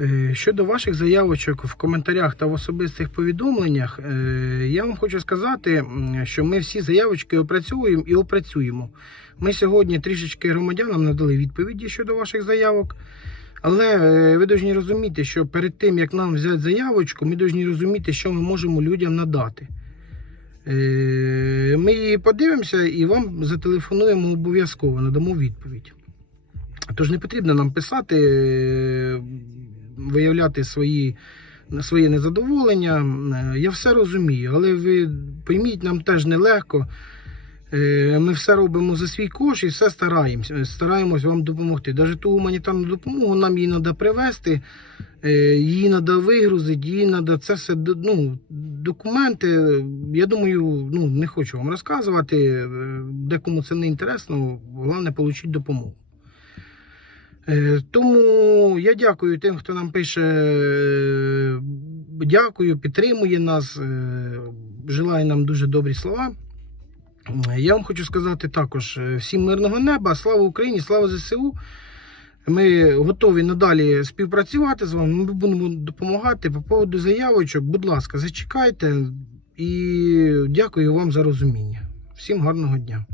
Е, Щодо ваших заявочок в коментарях та в особистих повідомленнях, е, я вам хочу сказати, що ми всі заявочки опрацьовуємо і опрацюємо. Ми сьогодні трішечки громадянам надали відповіді щодо ваших заявок. Але е, ви повинні розуміти, що перед тим, як нам взяти заявочку, ми повинні розуміти, що ми можемо людям надати. Ми її подивимося і вам зателефонуємо обов'язково, надамо відповідь. Тож не потрібно нам писати, виявляти свої, своє незадоволення. Е, Я все розумію, але ви пойміть, нам теж нелегко. Е, Ми все робимо за свій кошт і все стараємося, стараємось вам допомогти. Навіть ту гуманітарну допомогу нам її треба привезти, е, її треба вигрузити, її треба це все ну, документи. Я думаю, ну не хочу вам розказувати. е, Декому це не інтересно, головне отримати допомогу. Е, Я дякую тим, хто нам пише. е, Дякую, підтримує нас, е, желає нам дуже добрі слова. Я вам хочу сказати також е, всім мирного неба, слава Україні, слава ЗСУ. Ми готові надалі співпрацювати з вами. Ми будемо допомагати по поводу заявочок. Будь ласка, зачекайте і дякую вам за розуміння. Всім гарного дня.